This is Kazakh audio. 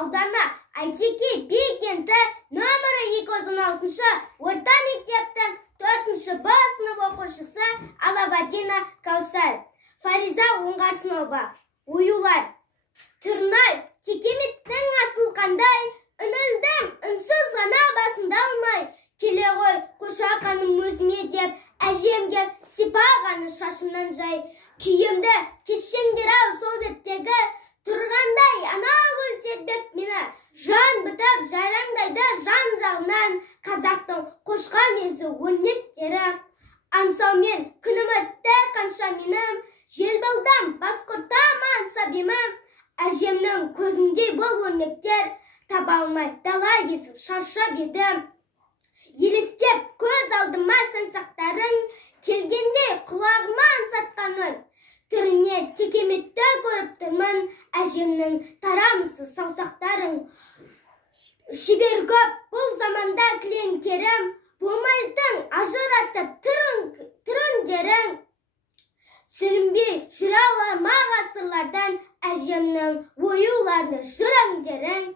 ауданы Айтеке би кенті нөмірі 216 орта мектептің 4-ші Б сынып оқушысы Алавадина Каусар. Фариза Оңғарсынова. Оюлар. Тұрнай, текеметтің асылқандай, үнілдім, үнсіз ғана басында алмай, келе ғой қошақаным өзіме деп, әжемге сипағаны шашымнан жай. Күйімді кешіңдер-ау сол беттегі, тұрғандай ана гүл тербеп мені, жан бітіп жайраңдайды жан жағынан, қазақтың қошқа мезі өрнектері. Аңсаумен күнім өтті қанша менім, желбілдім басқұртам аңсабемім, әжемнің көзіндей бұл өрнектер, таба алмай дала езіп шаршап едім. Елістеп көз алдыма саңсақтарың, келгенде құлағыма аңсатқаның, түріне текеметті көріп тұрмын, әжемнің тарамысы саусақтарың. Шебер көп бұл заманда кілеңкерім, болмайтын ажыратып түріндерің. Сүрінбей жүре алама ғасырлардан, әжемнің оюларны жыр әндерің.